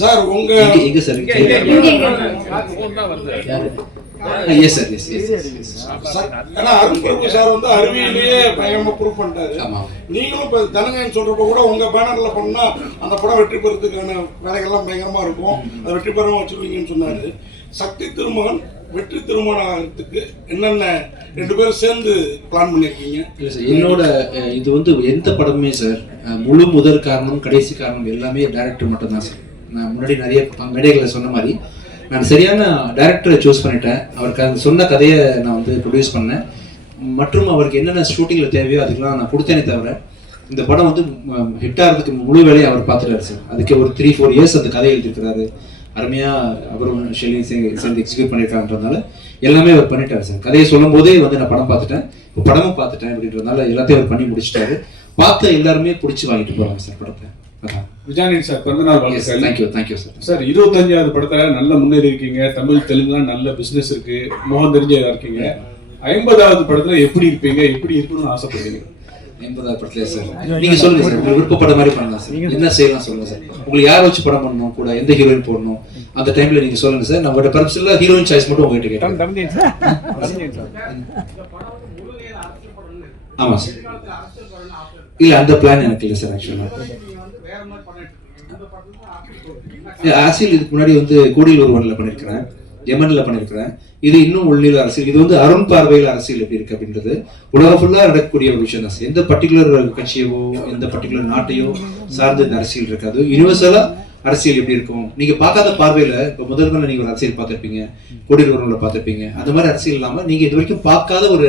Sir உங்க எங்க sir phone தான் வருது. Yes sir yes yes sir, ஏன்னா அருண் பிரபு சார் வந்து அறிவியலையே பயங்கரமா ப்ரூவ் பண்ணிட்டாரு. ஆமா நீங்களும் இப்ப தனங்கன்னு சொல்றப்ப கூட உங்க பேனர்ல பண்ணா அந்த படம் வெற்றி பெறதுக்கான வேலைகள்லாம் பயங்கரமா இருக்கும். அது வெற்றி பெறவும் வச்சிருவீங்கன்னு சொன்னாரு. சக்தி திருமகன் வெற்றி திருமணம் ஆகிறதுக்கு என்னென்ன ரெண்டு பேரும் சேர்ந்து பிளான் பண்ணிருக்கீங்க இல்லை சார் என்னோட இது வந்து எந்த படமுமே சார் முழு முதல் காரணம் கடைசி காரணம் எல்லாமே டேரக்டர் மட்டும்தான் சார். நான் முன்னாடி நிறைய மேடைகளை சொன்ன மாதிரி நான் சரியான டேரக்டரை சூஸ் பண்ணிட்டேன். அவருக்கு அந்த சொன்ன கதையை நான் வந்து ப்ரொடியூஸ் பண்ணேன். மற்றும் அவருக்கு என்னென்ன ஷூட்டிங்கில் தேவையோ அதுக்கெல்லாம் நான் கொடுத்தேனே தவிர இந்த படம் வந்து ஹிட் ஆகிறதுக்கு முழு வேலையை அவர் பார்த்துட்டாரு சார். அதுக்கு ஒரு த்ரீ ஃபோர் இயர்ஸ் அந்த கதை எழுதியிருக்கிறாரு. அருமையாக அவரும் ஷெல்லியும் சேர்ந்து எக்ஸிக்யூட் பண்ணியிருக்காங்கன்றதுனால எல்லாமே அவர் பண்ணிட்டாரு சார் கதையை சொல்லும் போதே வந்து நான் படம் பார்த்துட்டேன். இப்போ படமும் பார்த்துட்டேன் அப்படின்றதுனால எல்லாத்தையும் அவர் பண்ணி முடிச்சிட்டாரு. பார்த்த எல்லாருமே பிடிச்சி வாங்கிட்டு போறாங்க சார் படத்தை. அதான். விஜயானி சார் பிறந்தநாள் வாழ்த்துக்கள். தேங்க்யூ தேங்க்யூ சார் சார் இருபத்தஞ்சாவது படத்துல நல்ல முன்னேறி இருக்கீங்க. தமிழ் தெலுங்குலாம் நல்ல பிசினஸ் இருக்கு. முகம் தெரிஞ்சதா இருக்கீங்க. ஐம்பதாவது படத்துல எப்படி இருப்பீங்க? எப்படி இருக்கணும்னு ஆசைப்படுறீங்க? எண்பதாவது படத்துல சார். நீங்க சொல்லுங்க சார். உங்களுக்கு விருப்பப்பட்ட மாதிரி பண்ணலாம் சார். என்ன செய்யலாம் சொல்லுங்க சார். உங்களுக்கு யார் வச்சு படம் பண்ணணும்? கூட எந்த ஹீரோயின் போடணும்? அந்த டைம்ல நீங்க சொல்லுங்க சார். நம்மளோட பர்பஸ்ல ஹீரோயின் சாய்ஸ் மட்டும் உங்ககிட்ட கேட்டேன் ஆமா சார். இல்ல அந்த பிளான் எனக்கு இல்லை சார் ஆக்சுவலா அரசியல் இதுக்கு முன்னாடி வந்து கோடியில் ஒருவன்ல பண்ணிருக்கிறேன். யமன்ல பண்ணிருக்கிறேன். இது இன்னும் உள்நிலை அரசியல் இது வந்து அருண் பார்வையில் அரசியல் எப்படி இருக்கு அப்படின்றது. உலக ஃபுல்லா நடக்கக்கூடிய ஒரு விஷயம் தான். எந்த பர்டிகுலர் கட்சியவோ எந்த பர்டிகுலர் நாட்டையோ சார்ந்து இந்த அரசியல் இருக்காது. யூனிவர்சலா அரசியல் எப்படி இருக்கும்? நீங்க பார்க்காத பார்வையில இப்ப முதல் நாள் நீங்க ஒரு அரசியல் பார்த்திருப்பீங்க கோடியில் பார்த்திருப்பீங்க. அந்த மாதிரி அரசியல் இல்லாம நீங்க இது வரைக்கும் பார்க்காத ஒரு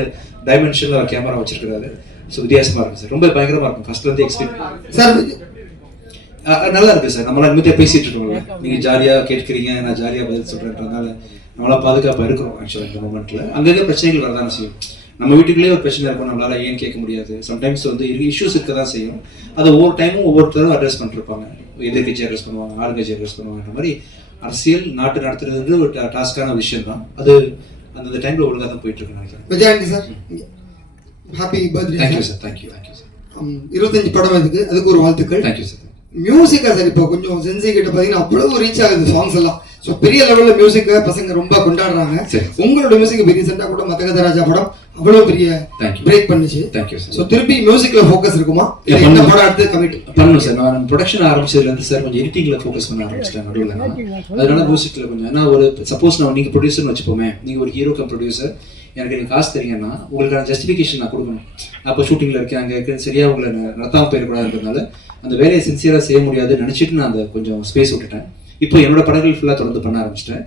டைமென்ஷன்ல ஒரு கேமரா வச்சிருக்கிறாரு. ஸோ வித்தியாசமா இருக்கும் சார். ரொம்ப பயங்கரமா இருக்கும். ஃபர்ஸ்ட்ல இருந்து எக்ஸ்பீரியன்ஸ் சார் நல்லா இருக்கு சார். நம்மளாம் நிம்மதியா பேசிட்டு இருக்கோம்ல. நீங்க ஜாலியா கேட்கறீங்க. நான் ஜாலியா பதில் சொல்றேன்றதுனால நம்மளாம் பாதுகாப்பா இருக்கிறோம் ஆக்சுவலா இந்த மூமெண்ட்ல அங்கங்க பிரச்சனைகள் வரதான் செய்யும். நம்ம வீட்டுக்குள்ளேயே ஒரு பிரச்சனை இருக்கும் நம்மளால ஏன் கேட்க முடியாது? சம்டைம்ஸ் வந்து இஷ்யூஸ் இருக்க தான் செய்யும். அதை ஒவ்வொரு டைமும் ஒவ்வொருத்தரும் அட்ரஸ் பண்ணிருப்பாங்க. எதிர்கட்சி அட்ரஸ் பண்ணுவாங்க ஆளுங்கட்சி அட்ரஸ் பண்ணுவாங்க. மாதிரி அரசியல் நாட்டு நடத்துறது ஒரு டாஸ்கான விஷயம் தான் அது அந்தந்த டைம்ல ஒழுங்கா தான் போயிட்டு இருக்குன்னு நினைக்கிறேன். Sir happy birthday thank you sir thank you thank you sir இருபத்தஞ்சு படம் இருக்கு அதுக்கு ஒரு வாழ்த்துக்கள். தேங்க்யூ சார் மியூசிக்கா சார் இப்போ கொஞ்சம் சென்சி கிட்ட பாத்தீங்கன்னா அவ்வளவு ரீச் ஆகுது சாங்ஸ் எல்லாம். ஸோ பெரிய லெவல்ல மியூசிக்கை பசங்க ரொம்ப கொண்டாடுறாங்க. சரி. உங்களோட மியூசிக் இப்போ ரீசெண்டா கூட மத்தகத ராஜா படம் அவ்வளவு பெரிய. பிரேக் பண்ணுச்சு. தேங்க்யூ சார் ஸோ திருப்பி மியூசிக்ல ஃபோக்கஸ் இருக்குமா? பண்ணுங்க. படம் அடுத்து கமிட் பண்ணணும் சார் நான் ப்ரொடக்ஷன் ஆரம்பிச்சதுல இருந்து சார் கொஞ்சம் எடிட்டிங்ல ஃபோக்கஸ் பண்ண ஆரம்பிச்சிட்டேன் நடுவில் நான். அதனால மியூசிக்ல கொஞ்சம். ஏன்னா ஒரு சப்போஸ் நான் நீங்க ப்ரொடியூசர்னு வச்சுப்போமே. நீங்க ஒரு ஹீரோ கம் ப்ரொடியூசர் எனக்கு நீங்க காசு தரீங்கன்னா உங்களுக்கான ஜஸ்டிஃபிகேஷன் நான் கொடுக்கணும். அப்போ ஷூட்டிங்ல இருக்கேன் அங்க இருக்கேன். சரியா உங்களை ந- நடத்தாம போயிடக்கூடாதுன்றதுனால அந்த வேலையை சின்சியரா செய்ய முடியாதுன்னு நினைச்சிட்டு நான் அந்த கொஞ்சம் ஸ்பேஸ் விட்டுட்டேன். இப்போ என்னோட படங்கள் ஃபுல்லா தொடர்ந்து பண்ண ஆரம்பிச்சிட்டேன்.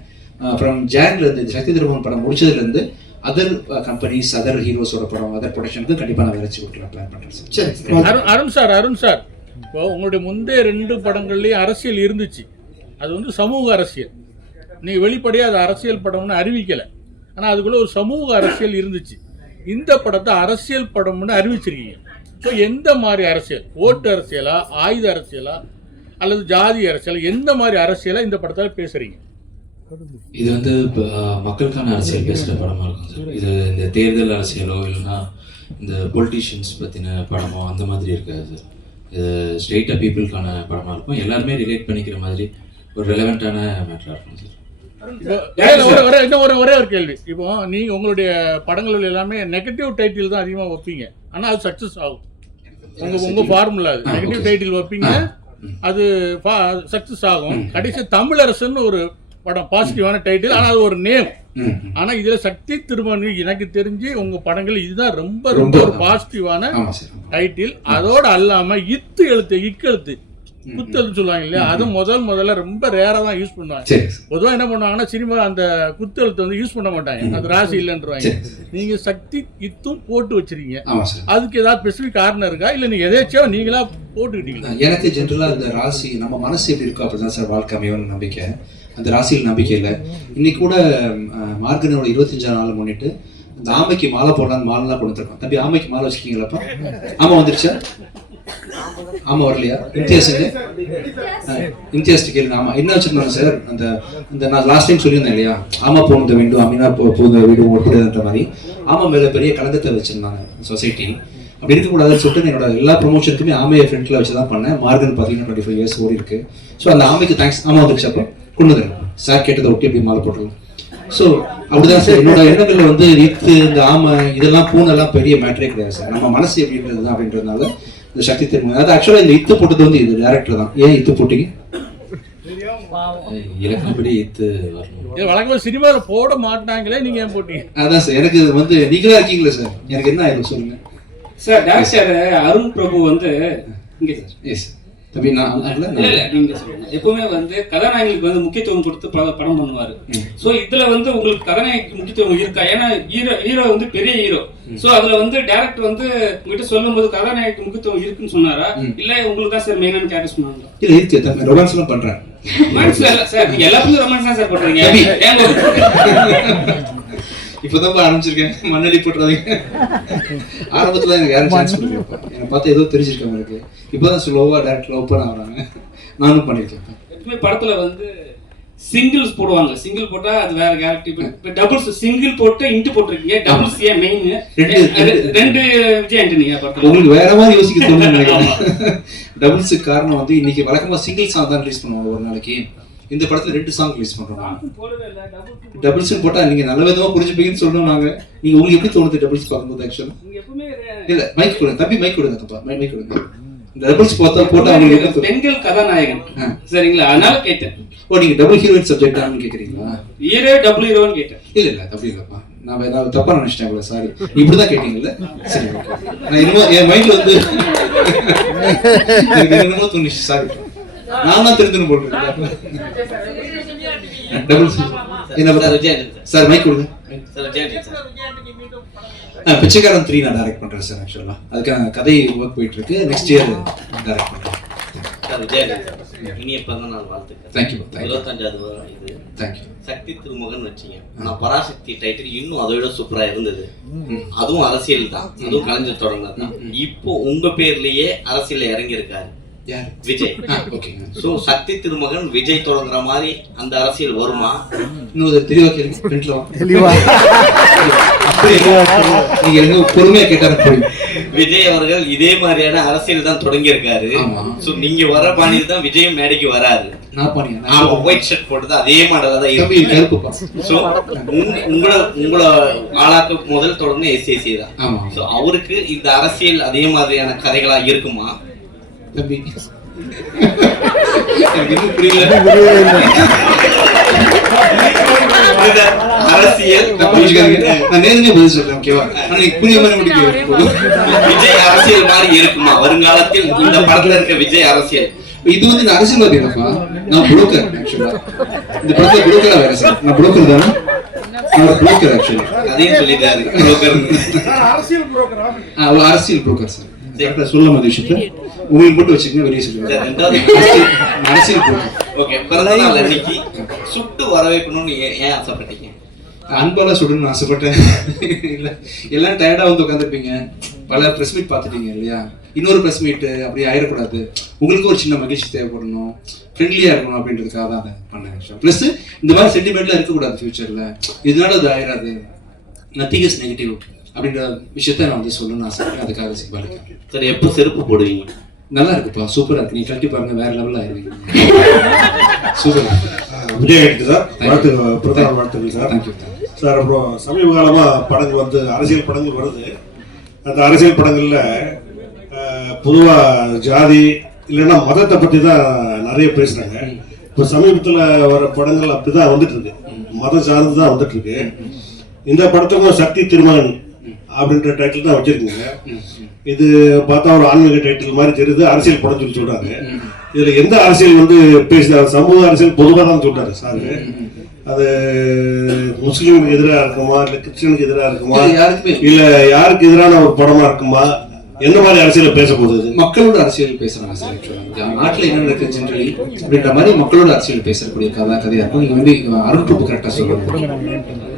ஃப்ரம் ஜான்ல இருந்து இந்த சக்தி திருமணம் படம் முடிச்சதுல இருந்து அதர் கம்பெனிஸ் அதர் ஹீரோஸோட படம் அதர் ப்ரொடக்ஷனுக்கு கண்டிப்பா நான் வச்சு கொடுக்கலாம் பிளான் பண்றேன் சார். சரி sir. Arun Arun sir Arun sir. இப்போ உங்களுடைய முந்தைய ரெண்டு படங்கள்லயும் அரசியல் இருந்துச்சு. அது வந்து சமூக அரசியல். நீங்க வெளிப்படையாக அது அரசியல் படம்னு அறிவிக்கல. ஆனா அதுக்குள்ள ஒரு சமூக அரசியல் இருந்துச்சு. இந்த படத்தை அரசியல் படம்னு அறிவிச்சிருக்கீங்க. ஸோ எந்த மாதிரி அரசியல்? ஓட்டு அரசியலா ஆயுத அரசியலா அல்லது ஜாதி அரசியலா எந்த மாதிரி அரசியலா இந்த படத்தில் பேசுறீங்க? இது வந்து மக்களுக்கான அரசியல் பேசுகிற படமாக இருக்கும் சார். இது இந்த தேர்தல் அரசியலோ இல்லைன்னா இந்த பொலிட்டீஷியன்ஸ் பற்றின படமோ அந்த மாதிரி இருக்காது சார். இது ஸ்ட்ரெயிட்டாக பீப்புளுக்கான படமாக இருக்கும். எல்லாருமே ரிலேட் பண்ணிக்கிற மாதிரி ஒரு ரெலவெண்ட்டான மேட்டராக இருக்கும் சார். இன்னும் ஒரே ஒரே ஒரு கேள்வி. இப்போ நீங்க உங்களுடைய படங்கள் எல்லாமே நெகட்டிவ் டைட்டில் தான் அதிகமாக வைப்பீங்க. ஆனா அது சக்ஸஸ் ஆகும். உங்க உங்க ஃபார்முலா அது. நெகட்டிவ். டைட்டில் வைப்பீங்க. அது சக்ஸஸ் ஆகும். கடைசி தமிழரசன் ஒரு படம் பாசிட்டிவான டைட்டில் ஆனா அது ஒரு நேம் ம். ம். ஆனா இதுல சக்தி திருமணி எனக்கு தெரிஞ்சு உங்க படங்கள் இதுதான் ரொம்ப ரொம்ப ஒரு பாசிட்டிவான டைட்டில் அதோட அல்லாம இத்து எழுத்து இக்கெழுத்து குத்தெழுத்து சொல்லுவாங்க இல்லையா? அது முதல் முதல்ல ரொம்ப ரேரா தான் யூஸ் பண்ணுவாங்க. சரி சார். பொதுவா என்ன பண்ணுவாங்கன்னா சினிமா அந்த குத்தெழுத்து வந்து யூஸ் பண்ண மாட்டாங்க. அது ராசி இல்லைன்றவாங்க. நீங்க சக்தி இத்தும் போட்டு வச்சிருக்கீங்க. அதுக்கு ஏதாவது ஸ்பெசிபிக் காரணம் இருக்கா? இல்ல நீங்க எதாச்சும் நீங்களா போட்டுக்கிட்டீங்களா? எனக்கு ஜென்ரலா இந்த ராசி நம்ம மனசு எப்படி இருக்கோ அப்படிதான் சார் வாழ்க்கை அமையும்னு நம்பிக்கை. அந்த ராசியில் நம்பிக்கை இல்லை. இன்னைக்கு கூட மார்கனோட இருபத்தஞ்சாம் நாள் முன்னிட்டு இந்த ஆமைக்கு மாலை போடலான்னு மாலைலாம் கொண்டு வந்திருக்கோம் தம்பி ஆமைக்கு மாலை வச்சிருக்கீங்களாப்பா ஆமா வந்துருச்சா? ஆமா வரலையா? இம்தியாஸுங்க இம்தியாஸ் கேளுங்க ஆமா. என்ன வச்சுருந்தாங்க சார் அந்த அந்த நான் லாஸ்ட் டைம் சொல்லியிருந்தேன் இல்லையா? ஆமா போனது வேண்டும் அப்படின்னா போ போத வீடு ஓடுதுன்ற மாதிரி. ஆமா மேலே பெரிய கலந்தத்தை வச்சிருந்தாங்க சொசைட்டி அப்படி இருக்கக்கூடாதுன்னு சொல்லிட்டு என்னோட எல்லா ப்ரொமோஷனுக்குமே ஆமையை ஃப்ரெண்ட்ல வச்சு தான் பண்ணேன். மார்கன் பார்த்தீங்கன்னா டுவெண்ட்டி ஃபைவ் இயர்ஸ் ஓடி இருக்கு. ஸோ அந்த ஆமைக்கு தேங்க்ஸ் ஆமா வந்துருச்சு அப்போ கொண்டு சார் கேட்டதை ஒட்டி அப்படி மாலை போட்டுருங்க. ஸோ அப்படிதான் சார் என்னோட எண்ணங்கள்ல வந்து இத்து இந்த ஆமை இதெல்லாம் பூனெல்லாம் பெரிய மேட்ரே கிடையாது சார் நம்ம மனசு எப்படின்றது தான் அப்படின்றதுனால இந்த சக்தி திரும்ப அது ஆக்சுவலாக இந்த இத்து போட்டது வந்து இது டேரக்டர் தான். ஏன் இத்து போட்டீங்க? இலக்கின்படி இத்து வரணும். வழக்கமாக சினிமாவில் போட மாட்டாங்களே நீங்க ஏன் போட்டீங்க? அதான் சார் எனக்கு இது வந்து நீங்களா இருக்கீங்களா சார்? எனக்கு என்ன ஆயிடும் சொல்லுங்க. சார் டேரக்டர் அருண் பிரபு வந்து இங்க சார் எஸ் தம்பி நான் இல்ல இல்ல நீங்க சொல்லுங்க. எப்பவுமே வந்து கதாநாயகனுக்கு வந்து முக்கியத்துவம் கொடுத்து பட- படம் பண்ணுவாரு. சோ இதுல வந்து உங்களுக்கு கதாநாயகிக்கு முக்கியத்துவம் இருக்கா? ஏன்னா ஹீரோ ஹீரோ வந்து பெரிய ஹீரோ சோ அதுல வந்து டேரக்டர் வந்து உங்ககிட்ட சொல்லும்போது கதாநாயகிக்கு முக்கியத்துவம் இருக்குன்னு சொன்னாரா? இல்ல உங்களுக்கு தான் சார் மெயினான கேரக்டர் சொன்னாங்க இல்ல இருக்கு ரொமான்ஸ் எல்லாம் பண்றேன். ரொமான்ஸ்ல இல்ல சார் நீங்க எல்லாத்துக்கும் ரொமான்ஸ் தான் சார் பண்றீங்க இப்பதான் ஆரம்பிச்சிருக்கேன் மண்ணடி போட்டுறாதீங்க. ஆரம்பத்துல எனக்கு யாரும் சான்ஸ் கொடுக்கல. என்னை பார்த்து ஏதோ தெரிஞ்சிருக்காங்க எனக்கு இப்பதான் ஸ்லோவா டேரக்ட் ஓப்பன் ஆகுறாங்க. நானும் பண்ணிருக்கேன் எப்பவுமே படத்துல வந்து சிங்கிள்ஸ் போடுவாங்க. சிங்கிள் போட்டா அது வேற கேரக்டர் இப்ப டபுள்ஸ் சிங்கிள் போட்டு இன்ட்டு போட்டிருக்கீங்க. டபுள்ஸ் ஏன் மெயின் ரெண்டு- விஜய் ஆண்டனியா படத்துல? உங்களுக்கு வேற மாதிரி யோசிக்க நினைக்கிறேன். டபுள்ஸுக்கு காரணம் வந்து இன்னைக்கு வழக்கமா சிங்கிள் சாங் தான் ரிலீஸ் பண்ணுவாங்க ஒரு நாளைக்கு. இந்த படத்துல ரெண்டு சாங் ரிலீஸ் பண்றோம் டபுள்ஸ் போட்டா நீங்க நல்ல விதமா புரிஞ்சுப்பீங்கன்னு சொல்லணும் நாங்க. நீங்க உங்களுக்கு எப்படி தோணுது டபுள்ஸ் பார்க்கும்போது ஆக்சுவலா இல்ல மைக் கொடுங்க. தம்பி மைக் கொடுங்க தப்பா மைக் கொடுங்க. டபுள்ஸ் போட்டா போட்டா தோணும்? பெண்கள் கதாநாயகன். சரிங்களா? அதனால கேட்டேன். ஓ நீங்க டபுள் ஹீரோயின் சப்ஜெக்டானு கேக்குறீங்களா? ஹீரோ டபுள் ஹீரோன்னு கேட்டேன். இல்ல இல்ல தப்பு இல்லப்பா நான் ஏதாவது தப்பா நினைச்சிட்டேன் கூட சாரி இப்படிதான் கேட்டீங்கல்ல? சரி. நான் என்னமோ என் மைண்ட்ல வந்து என்னமோ தோணுச்சு சாரி நான் தான் தெரிஞ்சுன்னு போட்டுருக்கேன் டபுள் என்ன சார் மைக் கொடுங்க. ஆ, பிச்சைக்காரன் த்ரீ நான் டைரக்ட் பண்றேன் சார் ஆக்சுவலா அதுக்கான கதை ஒர்க் போயிட்டு இருக்கு நெக்ஸ்ட் இயர் டைரக்ட் பண்றேன் இனிய பிறந்த நாள் வாழ்த்துக்கள் you. இருபத்தஞ்சாவது இது. தேங்க்யூ சக்தி திருமகன் வச்சீங்க. ஆனா பராசக்தி டைட்டில் இன்னும் அதை விட சூப்பரா இருந்தது. அதுவும் அரசியல் தான். அதுவும் கலைஞர் தொடர்ந்தது தான். இப்போ உங்க பேர்லயே அரசியல்ல இறங்கி இருக்காரு யார் விஜய். சோ சக்தி திருமகன் விஜய் தொடங்குற மாதிரி அந்த அரசியல் வருமா? தெளிவா. நீங்க எனக்கு பொறுமையா கேட்டாரு புரியும். விஜய் அவர்கள் இதே மாதிரியான அரசியல் தான் தொடங்கி இருக்காரு. சோ நீங்க வர பாணியில் தான் விஜயும் மேடைக்கு வராரு. ஒயிட் ஷர்ட் போட்டது அதே மாடல தான் இருக்கு. சோ உங்க- உங்களை உங்களை ஆளாக்க முதல் தொடர்ந்து எஸ்ஏசி தான். சோ அவருக்கு இந்த அரசியல் அதே மாதிரியான கதைகளா இருக்குமா? தம்பி அரசியல். நான் நேரடியா பதில் சொல்றேன் ஓகேவா ஆனா புரிய மாதிரி. விஜய் அரசியல் மாதிரி இருக்குமா வருங்காலத்தில் இந்த படத்துல இருக்க விஜய் அரசியல் இது வந்து நான் அரசியல்வாதி இல்லப்பா நான் புரோக்கர் ஆக்சுவலா இந்த படத்துல புரோக்கரா வேற சார் நான் புரோக்கர் தானே நான் புரோக்கர் ஆக்சுவலி அதையும் சொல்லிட்டாரு broker னு. அரசியல் புரோக்கரா ஒரு அரசியல் புரோக்கர் சார் கரெக்டா சொல்லாம அந்த விஷயத்த உங்களுக்கு வச்சுக்கங்க வெளியே சொல்லுங்க புரோக்கர் ஓகே பிறந்த நாள் அன்னைக்கு சுட்டு வரவேற்கணும்னு ஏன் ஆசைப்பட்டீங்க? அன்பால சுடணும்னு ஆசைப்பட்டேன். இல்ல எல்லாம் டயர்டா வந்து உட்காந்துருப்பீங்க பல பிரஸ் மீட் பார்த்துட்டீங்க இல்லையா? இன்னொரு பிரஸ் மீட் அப்படி ஆயிடக்கூடாது. உங்களுக்கு ஒரு சின்ன மகிழ்ச்சி தேவைப்படணும். ஃப்ரெண்ட்லியா இருக்கணும் அப்படின்றதுக்காக தான் அதை பண்ணேன். ப்ளஸ் இந்த மாதிரி சென்டிமெண்ட்லாம் இருக்கக்கூடாது ஃபியூச்சர்ல இதனால அது ஆயிடாது நத்திங் இஸ் நெகட்டிவ் அப்படின்ற விஷயத்த நான் வந்து சொல்லணும்னு ஆசைப்பட்டேன் அதுக்காக சிம்பாலிக்கேன் சரி எப்போ செருப்பு போடுவீங்க? நல்லா இருக்குப்பா சூப்பரா இருக்கு. நீ கழட்டி பாருங்க வேற லெவல்ல ஆயிருவீங்க. சூப்பரா விஜயகாந்த் சார். வாழ்த்து பிரதமர் வாழ்த்துக்கள் சார். தேங்க்யூ சார் அப்புறம் சமீப காலமா படங்கள் வந்து அரசியல் படங்கள் வருது. அந்த அரசியல் படங்கள்ல அஹ், பொதுவா ஜாதி இல்லைன்னா மதத்தை பத்தி தான் நிறைய பேசுறாங்க. இப்போ சமீபத்துல வர படங்கள் அப்படிதான் வந்துட்டு இருக்கு. மதம் சார்ந்து தான் வந்துட்டு இருக்கு. இந்த படத்துக்கும் சக்தி திருமகன் அப்படின்ற டைட்டில் தான் வச்சிருக்கீங்க. இது பார்த்தா ஒரு ஆன்மீக டைட்டில் மாதிரி தெரியுது அரசியல் படம் சொல்லி சொல்றாங்க. இதுல எந்த அரசியல் வந்து பேசுறாரு சமூக அரசியல் பொதுவாக தான் சொல்றாரு சார். அது முஸ்லீமுக்கு எதிராக இருக்குமா இல்ல கிறிஸ்டியனுக்கு எதிராக இருக்குமா இல்ல யாருக்கு எதிரான ஒரு படமா இருக்குமா எந்த மாதிரி அரசியல பேச போகுது? மக்களோட அரசியல் பேசுறாங்க சார் நாட்டுல என்ன நடக்குது ஜென்ரலி அப்படின்ற மாதிரி மக்களோட அரசியல் பேசக்கூடிய கதை கதையா இருக்கும். நீங்க வந்து அருண் பிரபு கரெக்டா சொல்லுங்க.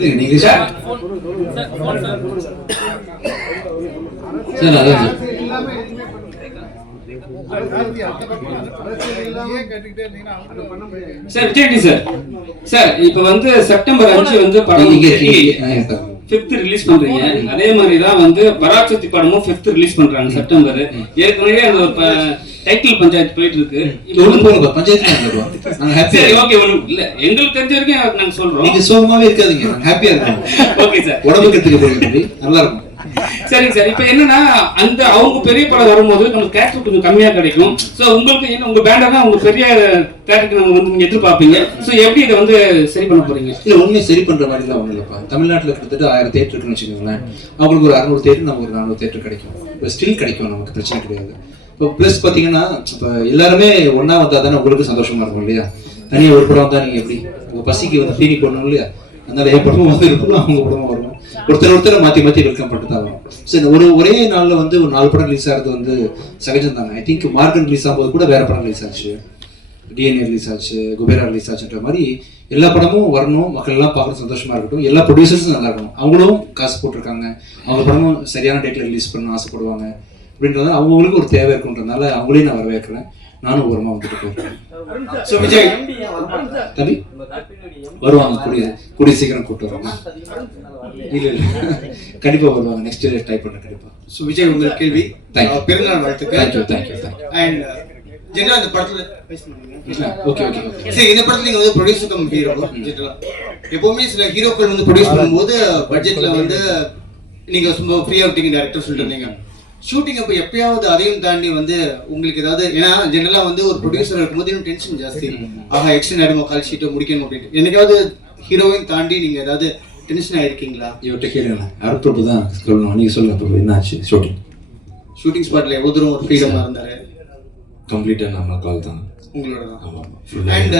நீங்களே சொல்லுங்க. சார். அதான் சார். Sir sir. சார் இப்ப வந்து செப்டம்பர் அஞ்சு வந்து படம். ஃபிஃப்த் ரிலீஸ் பண்றீங்க. அதே மாதிரி தான் வந்து பராசக்தி படமும் ஃபிஃப்த் ரிலீஸ் பண்றாங்க செப்டம்பர். ஏற்கனவே அந்த டைட்டில் பஞ்சாயத்து போயிட்டு இருக்கு வந்து- போங்க பஞ்சாயத்து நாங்க நாங்க ஹாப்பியா சரி ஓகே ஒன்றும் இல்ல. எங்களுக்கு தெரிஞ்ச வரைக்கும் நாங்க சொல்றோம். நீங்க சோகமாவே இருக்காதீங்க ஹாப்பியா இருக்கோம். ஓகே சார் உடம்புக்கு போறீங்க நல்லா இருக்கும். சரிங்க சார் இப்போ என்னன்னா அந்த அவங்க பெரிய படம் வரும்போது நமக்கு கேரக்டர் கொஞ்சம் கம்மியா கிடைக்கும். சோ உங்களுக்கு என்ன உங்க பேண்டா தான் உங்க பெரிய கேரக்டர் நம்ம வந்து நீங்க எதிர்பார்ப்பீங்க. சோ எப்படி இதை வந்து சரி பண்ண போறீங்க? இல்ல உண்மையை சரி பண்ற மாதிரி தான் ஒண்ணு இல்லப்பா தமிழ்நாட்டுல கிட்டத்தட்ட ஆயிரம் தேட்டர் இருக்குன்னு வச்சுக்கோங்களேன். அவங்களுக்கு ஒரு அறுநூறு தேட்டர் நமக்கு ஒரு நானூறு தேட்டர் கிடைக்கும். ஸ்டில் கிடைக்கும் நமக்கு பிரச்சனை கிடையாது. இப்போ ப்ளஸ் பார்த்தீங்கன்னா இப்போ எல்லாருமே ஒன்னா வந்தா தானே உங்களுக்கு சந்தோஷமா இருக்கும் இல்லையா? தனியா ஒரு படம் வந்தா நீங்க எப்படி? உங்க பசிக்கு வந்து தீனி போடணும் இல்லையா? அதனால என் படமும் வந்து இருக்கும் அவங்க படமும் வரணும் ஒருத்தர் ஒருத்தர் மாத்தி மாத்தி வெல்கம் பண்ணிட்டு தான் வரும். சரி ஒரு ஒரே நாள்ல வந்து ஒரு நாலு படம் ரிலீஸ் ஆகிறது வந்து சகஜம் தாங்க ஐ திங்க் மார்க்கன் ரிலீஸ் ஆகும்போது கூட வேற படம் ரிலீஸ் ஆச்சு. டிஎன்ஏ ரிலீஸ் ஆச்சு குபேரா ரிலீஸ் ஆச்சுன்ற மாதிரி எல்லா படமும் வரணும் மக்கள் எல்லாம் பார்க்க சந்தோஷமா இருக்கட்டும். எல்லா ப்ரொடியூசர்ஸும் நல்லா இருக்கணும். அவங்களும் காசு போட்டிருக்காங்க. அவங்க படமும் சரியான டேட்ல ரிலீஸ் பண்ண ஆசைப்படுவாங்க. அப்படின்றத அவங்களுக்கு ஒரு தேவை இருக்குன்றதுனால அவங்களையும் நான் வரவேற்கிறேன். நானும் ஓரமா வந்துட்டு போயிருக்கேன் ஸோ விஜய் தம்பி? வருவாங்க கூடிய கூடிய சீக்கிரம் கூட்டு வருவாங்க. இல்ல இல்ல. கண்டிப்பா வருவாங்க. நெக்ஸ்ட் டைப் பண்ண கண்டிப்பா. ஸோ விஜய் உங்கள் கேள்வி. அஹ், பிறந்தநாள் வாழ்த்துக்கள். Thank you thank you thank you and general அந்த படத்துல ஓகே ஓகே சரி இந்த படத்துல நீங்க வந்து ப்ரொடியூசர் கம் ஹீரோ எப்பவுமே சில ஹீரோக்கள் வந்து ப்ரொடியூஸ் பண்ணும்போது பட்ஜெட்ல வந்து நீங்க சும்மா ஃப்ரீயா விட்டீங்க டேரக்டர் சொல்லிட்டு இருந்தீங்க. ஷூட்டிங் அப்போ எப்பயாவது அதையும் தாண்டி வந்து உங்களுக்கு ஏதாவது ஏன்னா ஜெனரலா வந்து ஒரு ப்ரொடியூசர் இருக்கும்போது இன்னும் டென்ஷன் ஜாஸ்தி. ஆஹா எக்ஸ்டன் ஆயிடுமா கால் ஷீட்டை முடிக்கணும் அப்படின்ட்டு. என்னைக்காவது ஹீரோவையும் தாண்டி நீங்க ஏதாவது டென்ஷன் ஆயிருக்கீங்களா? இவர்கிட்ட கேளுங்க அருட்பிரபு தான் சொல்லணும் நீங்க சொல்லுங்க பிரபு என்ன ஆச்சு? ஷூட்டிங் ஷூட்டிங் ஸ்பாட்ல எவ்வளவு தூரம் ஒரு ஃப்ரீடமா இருந்தாரு? கம்ப்ளீட்டாக நம்ம கால் தான். உங்களோட தான் அண்ட்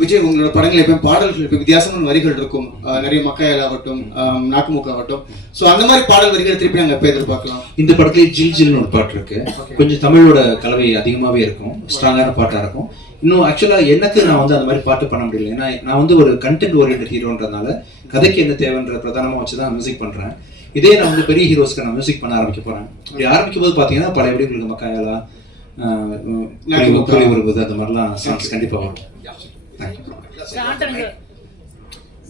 விஜய் உங்களோட படங்கள் எப்பயும் பாடல்கள் இப்போ வித்தியாசமான வரிகள் இருக்கும். நிறைய மக்காயல் ஆகட்டும் நாக்குமுக்கு ஆகட்டும். ஸோ அந்த மாதிரி பாடல் வரிகள் திருப்பி நாங்கள் எப்போ எதிர்பார்க்கலாம்? இந்த படத்துலயே ஜில் ஜில்னு ஒரு பாட்டு இருக்கு. கொஞ்சம் தமிழோட கலவை அதிகமாவே இருக்கும். ஸ்ட்ராங்கான பாட்டா இருக்கும். இன்னும் ஆக்சுவலா எனக்கு நான் வந்து அந்த மாதிரி பாட்டு பண்ண முடியல. ஏன்னா நான் வந்து ஒரு கண்டென்ட் ஓரியன்ட் ஹீரோன்றதுனால கதைக்கு என்ன தேவைன்ற பிரதானமா வச்சு தான் மியூசிக் பண்றேன். இதே நான் வந்து பெரிய ஹீரோஸ்க்கு நான் மியூசிக் பண்ண ஆரம்பிக்க போறேன். அப்படி ஆரம்பிக்கும் போது பாத்தீங்கன்னா பழையபடி உங்களுக்கு மக்காயலா புலி வருவது அந்த மாதிரிலாம் சாங்ஸ் கண்டிப்பா வரும்.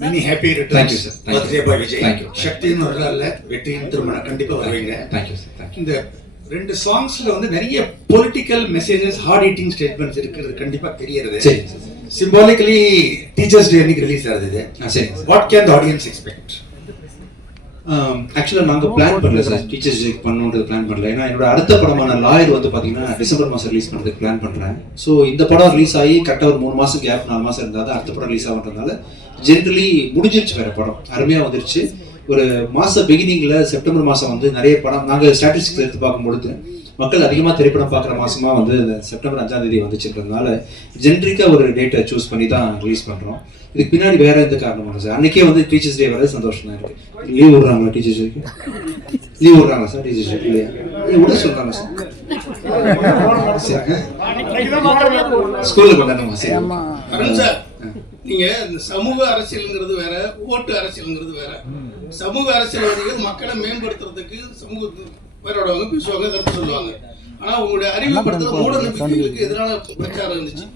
Many happy Thank you, returns sir. Thank you. Birthday boy Vijay Thank you. சக்தின்னு ஒரு நாள்ல வெற்றியின் திருமணம். கண்டிப்பா வருவீங்க. தேங்க்யூ சார் தேங்க்யூ இந்த ரெண்டு சாங்ஸ்ல வந்து நிறைய political messages hard hitting statements இருக்கிறது கண்டிப்பா தெரியறது. சரி சிம்பாலிக்கலி டீச்சர்ஸ் டே அன்னைக்கு ரிலீஸ் ஆகுது what can the audience expect ஆக்சுவலாக நாங்கள் பிளான் பண்ணல சார் டீச்சர்ஸ் டேக்கு பண்ணணுன்றது பிளான் பண்ணல. ஏன்னா என்னோட அடுத்த படமான லாயர் வந்து பார்த்தீங்கன்னா டிசம்பர் மாதம் ரிலீஸ் பண்ணுறதுக்கு பிளான் பண்ணுறேன் ஸோ இந்த படம் ரிலீஸ் ஆகி கரெக்டாக ஒரு மூணு மாதம் கேப் நாலு மாதம் இருந்தால் தான் அடுத்த படம் ரிலீஸ் ஆகுன்றதுனால ஜென்ரலி முடிஞ்சிருச்சு வேற படம். அருமையாக வந்துருச்சு. ஒரு மாத பிகினிங்கில் செப்டம்பர் மாதம் வந்து நிறைய படம் நாங்கள் ஸ்டாட்டிஸ்டிக்ஸ் எடுத்து பார்க்கும்பொழுது மக்கள் அதிகமாக திரைப்படம் பார்க்குற மாசமா வந்து இந்த செப்டம்பர் அஞ்சாம் தேதி வந்துச்சுன்றதுனால ஜென்ரிக்காக ஒரு டேட்டை சூஸ் பண்ணி தான் ரிலீஸ் பண்ணுறோம் இதுக்கு பின்னாடி வேற எந்த காரணமும் இல்லை சார். அன்னைக்கே வந்து டீச்சர்ஸ் டே வரது சந்தோஷம் தான் இருக்கு. லீவ் விடுறாங்களா டீச்சர்ஸ் டேக்கு லீவ் விடுறாங்களா சார் டீச்சர்ஸ் டே இல்லையா? விட சொல்றாங்க சார்? ஸ்கூல்ல நீங்க இந்த சமூக அரசியல்ங்கிறது வேற ஓட்டு அரசியல்ங்கிறது வேற. சமூக அரசியல்வாதிகள் மக்களை மேம்படுத்துறதுக்கு சமூக பேரோடவங்க பேசுவாங்க கருத்து சொல்லுவாங்க. ஆனா உங்களுடைய அறிவு படத்துல மூட நம்பிக்கைகளுக்கு எதிரான பிரச்சாரம் இருந்துச்சு.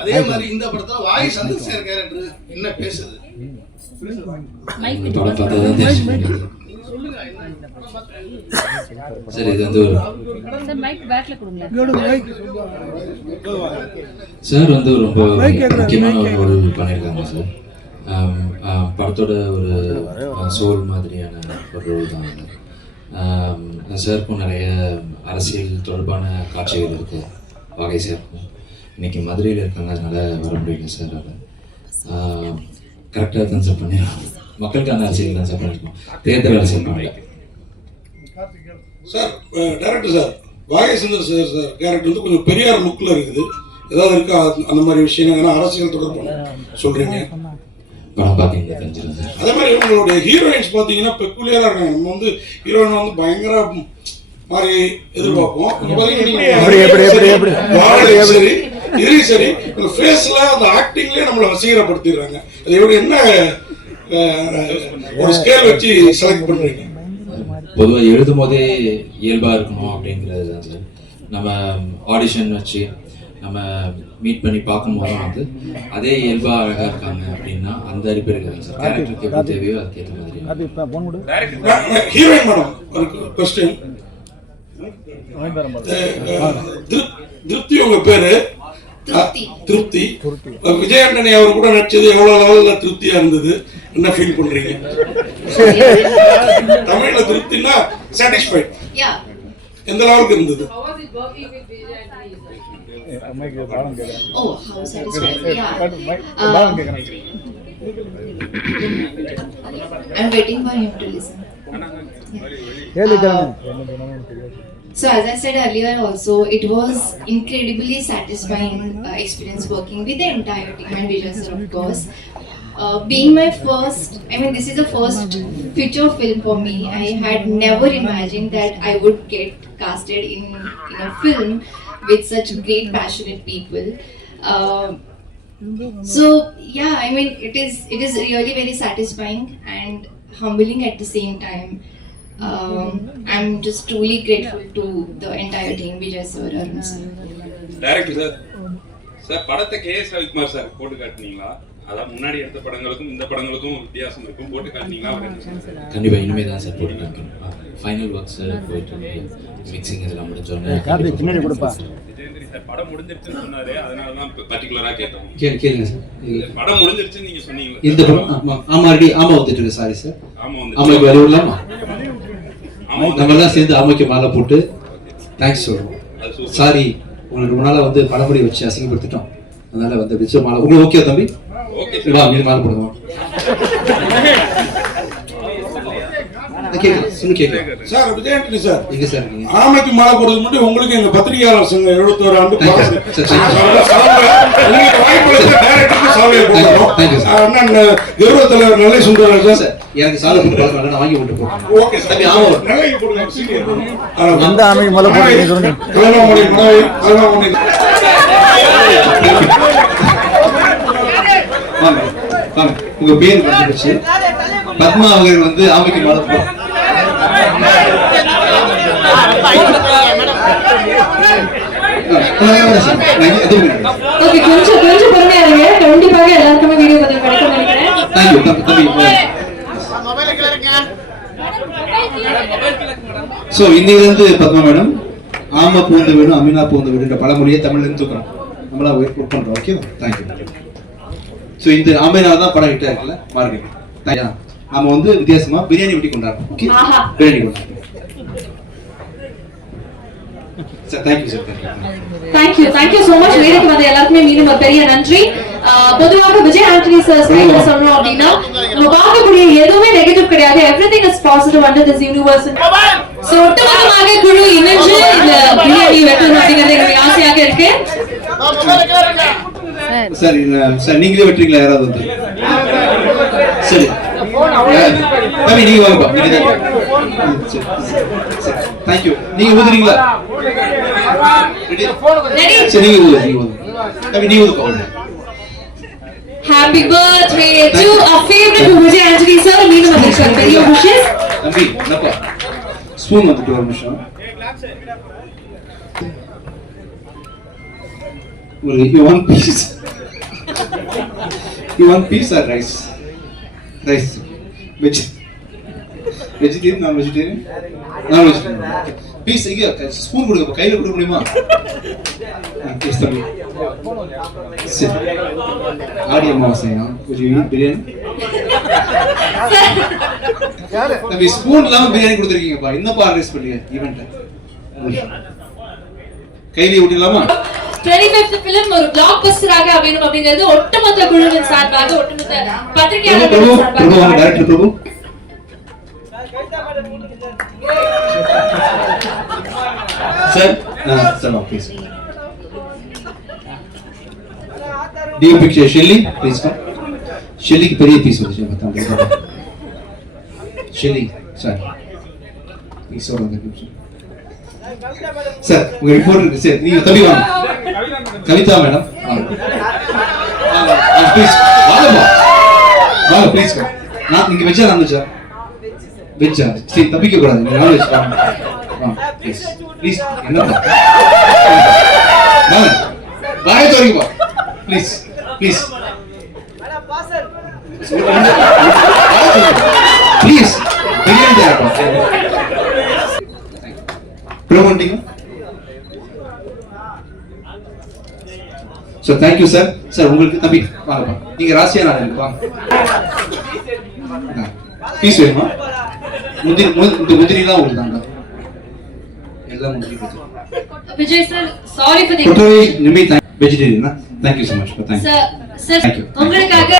அதே மாதிரி இந்த படத்துல வாய் சந்திரசேகர் கேரக்டர் என்ன பேசுது. சார் இது வந்து ஒரு சார் வந்து ரொம்ப முக்கியமான ஒரு ரோல் பண்ணியிருக்காங்க சார். படத்தோட ஒரு சோல் மாதிரியான ஒரு ரோல் தான் சாருக்கும் நிறைய அரசியல் தொடர்பான காட்சிகள் இருக்குது வாகை சேர்க்கும் இன்னைக்கு மதுரையில் இருக்காங்க அதனால் வர முடியல சார் அதை. கரெக்டாக கன்சல்ட் சார் மக்களுக்கான அரசியல் கன்சல்ட் சார் பண்ணியிருக்கோம் தேர்தல் அரசியல் பண்ணியிருக்கோம் சார் டேரக்டர் சார் வாகை சுந்தர் சார் சார் கேரக்டர் வந்து கொஞ்சம் பெரியார் லுக்கில் இருக்குது. ஏதாவது இருக்கா? அந்த- மாதிரி விஷயம் ஏன்னா அரசியல் தொடர்பான சொல்கிறீங்க பார்த்தீங்கன்னா தெரிஞ்சிடும் சார் அதே மாதிரி உங்களுடைய ஹீரோயின்ஸ் பார்த்தீங்கன்னா பெக்குலியராக இருக்காங்க. நம்ம வந்து ஹீரோயின் வந்து பயங்கர மாதிரி எதிர்பார்ப்போம். சரி சரி இந்த ஃபேஸ்ல அந்த ஆக்டிங்லயே நம்மளை வசீகரப்படுத்திடுறாங்க அது எப்படி என்ன ஒரு ஸ்கேல் வச்சு செலக்ட் பண்றீங்க? பொதுவாக எழுதும் போதே இயல்பாக இருக்கணும் அப்படிங்கிறது நம்ம ஆடிஷன் வச்சு நம்ம மீட் பண்ணி பார்க்கும்போது வந்து. அதே இயல்பாக அழகாக இருக்காங்க அப்படின்னா அந்த அடிப்படை இருக்காங்க சார். கேரக்டருக்கு எப்படி தேவையோ அதுக்கேற்ற மாதிரி. ஹீரோயின் மேடம் ஒரு கொஸ்டின் திருப்தி உங்க பேரு? திருப்தி. திருப்தி. விஜய் ஆண்டனி அவர் கூட நடிச்சது எவ்வளவு லெவல்ல திருப்தியா இருந்தது? என்ன ஃபீல் பண்றீங்க? தமிழ்ல திருப்தினா சாட்டிஸ்ஃபைட். எந்த லெவலுக்கு இருந்தது? Oh, how satisfying. Yeah. Um, I'm waiting for him to listen. Uh, So as I said earlier also, it was incredibly satisfying uh, experience working with the entire team and Vijay sir of course. Uh, being my first, I mean this is the first feature film for me. I had never imagined that I would get casted in, in a film with such great passionate people. Uh, so yeah, I mean it is it is really very satisfying and humbling at the same time. Um, I'm just truly grateful to the entire team, Vijay sir, Arun sir. Director sir sir படத்தை K S Ravikumar sir போட்டு காட்டுனீங்களா அதான் முன்னாடி எடுத்த படங்களுக்கும் இந்த படங்களுக்கும் வித்தியாசம் இருக்கும். போட்டு காட்டுனீங்களா? கண்டிப்பாக இனிமேல் தான் சார் போட்டு காமிக்கணும். ஃபைனல் ஒர்க்ஸ் போயிட்டு மிக்சிங் இதெல்லாம் முடிஞ்சோடனே விஜயேந்திரி சார் படம் முடிஞ்சிருச்சுன்னு சொன்னாரு. அதனால தான் பர்டிகுலரா கேட்டோம். கேளு கேளுங்க சார். படம் முடிஞ்சிருச்சுன்னு நீங்க சொன்னீங்க இந்த படம் ஆமா ஆமா ஆமா வந்துட்டு இருக்கு. சாரி சார் ஆமா வந்து ஆமா வந்து நம்ம எல்லாம் சேர்ந்து ஆமைக்கு மாலை போட்டு தேங்க்ஸ் சூப்பர். சாரி உங்களுக்கு ரொம்ப நாளா வந்து பழமொழி வச்சு அசிங்கப்படுத்திட்டோம். அதனால வந்து வச்சு மாலை உங்களுக்கு ஓகே தம்பி? சரி, வா மீன் மாலை போடுவோம் கேட்கலாம் சொல்லு கேட்கலாம் சார் விஜய் ஆண்டனி சார். எங்க சார் இருக்கீங்க ஆமைக்கு மாலை போடுறது மட்டும் உங்களுக்கு எங்க பத்திரிகையாளர் சங்கம் எழுபத்தோரு ஆண்டு கௌரவ தலைவர் நல்லை சார். எனக்கு சாலை நான் வாங்கி போட்டு போறேன். ஓகே சார் ஆமா. நல்லை போடுங்க முதல்ல வாங்க உங்க பேர் வந்துருச்சு பத்மா அவர்கள் வந்து ஆமைக்கு ஓகே கொஞ்சம் கொஞ்சம் பொறுமையா இருங்க. கண்டிப்பாக எல்லாருக்குமே வீடியோ பதிவு கிடைக்கும் நினைக்கிறேன். தேங்க்யூ தம்பி ஸோ பத்மா மேடம் ஆமா பூந்த வீடும் அமீனா பூந்த வீடுன்ற பழமொழியை தமிழ்ல இருந்து தூக்குறோம் நம்மளா ஒர்க் பண்றோம் ஓகே தேங்க்யூ ஸோ இந்த ஆமைனால தான் படம் ஹிட் ஆயிருக்குல்ல மார்க்கெட் நாம வந்து வித்தியாசமா பிரியாணி வெட்டி கொண்டாடுறோம். ஓகே. பிரியாணி கொண்டாடுறோம். Sir thank you sir thank you thank you thank you so much வீடுக்கு வந்த எல்லாருக்குமே மீண்டும் ஒரு பெரிய நன்றி. பொதுவாக விஜய் ஆண்டனி சார் சொல்லணும் அப்படின்னா நம்ம பார்க்கக்கூடிய எதுவுமே நெகட்டிவ் கிடையாது. Everything is positive under this universe so ஒட்டுமொத்தமாக குழு இணைஞ்சு இந்த பிரியாணி வெட்டணும் அப்படிங்கிறது எங்களுடைய ஆசையாக இருக்கு. சார். சார் நீங்களே வெட்டுறீங்களா யாராவது வந்து? சரி. தம்பி நீங்க வாங்கப்பா நீங்க தான். சரி சரி. தேங்க்யூ நீங்க ஊதுறீங்களா? Ready? ரெடி சரி நீங்க ஊது நீங்க ஊது தம்பி நீ ஊதுப்பா our favorite தம்பி என்னப்பா? ஸ்பூன் வந்துட்டு ஒரு நிமிஷம். ஒரு you one piece you one piece or rice rice veg vegetarian non vegetarian non vegetarian piece இங்க ஸ்பூன் கொடுங்க கையில கொடுக்க முடியுமா? பீஸ் தம்பி சரி. ஆடி அமாவாசையா? கொஞ்சம் பிரியாணி தம்பி ஸ்பூன் இல்லாம பிரியாணி கொடுத்துருக்கீங்கப்பா. என்னப்பா ஆர்கனைஸ் பண்ணீங்க? ஈவெண்ட் கையிலே விட்டுலாமா 25th பிலிம் ஒரு பிளாக் பஸ்டராக அமையணும் அப்படிங்கிறது ஒட்டுமொத்த குழுவின் சார்பாக ஒட்டுமொத்த பத்திரிகையாளர்கள் சார்பாக sir sir please DOP Shelly please come ஷெல்லிக்கு பெரிய பீஸ் வந்துச்சு பார்த்தா ஷெல்லி சார் ப்ளீஸ் சொல்லுங்க நிமிஷம். சார் உங்க ரிப்போர்ட் இருக்கு. சார் நீங்க தம்பி வாங்க. கவிதா மேடம். வாங்க. ப்ளீஸ் வாங்கம்மா. வாங்க ப்ளீஸ் நான் நீங்க வெஜ்ஜா நான் வெஜ்ஜா? வெஜ்ஜா. சரி தப்பிக்க கூடாது நீங்க நான் வெஜ் வாங்க. ப்ளீஸ் ப்ளீஸ் என்ன வாங்க வாய் please please please biryani ப்ரோமோட்டிங்க so thank you sir sir உங்களுக்கு தம்பி வாங்கப்பா நீங்க ராசியா நாடு வாங்க பீஸ் வேணுமா முந்திரி இந்த முந்திரிலாம் உங்களுக்கு தாங்க எல்லாம் முந்திரி na? Thank you so much. Thank you. sir, sir, Thank you. உங்களுக்காக